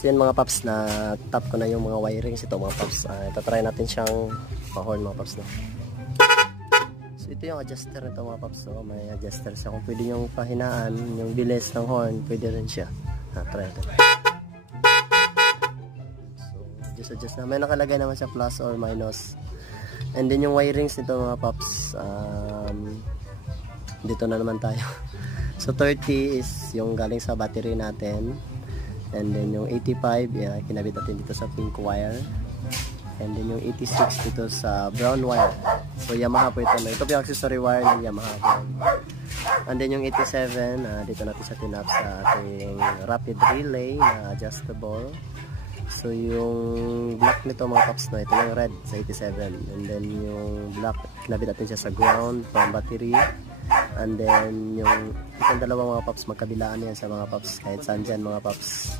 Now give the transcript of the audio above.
So yun mga paps, na tap ko na yung mga wirings ito mga paps. Itatry natin siyang pa-horn mga paps, no? So ito yung adjuster nito mga paps. So may adjuster siya, kung pwede yung pahinaan yung bilis ng horn, pwede rin siya. Try natin. So adjust na, may nakalagay naman siya plus or minus. And then yung wirings nito mga paps, dito na naman tayo. So 30 is yung galing sa battery natin. And then yung 85, kinabit natin dito sa pink wire. And then yung 86 dito sa brown wire. So Yamaha po ito. Ito po yung accessory wire ng Yamaha po. And then yung 87, dito natin sa tinap sa ating rapid relay na adjustable. So yung black nito mga paps, no, ito yung red sa 87. And then yung black, kinabit natin siya sa ground from battery. And then yung itong dalawang mga paps, magkabilaan yan sa mga paps, kahit saan dyan mga paps.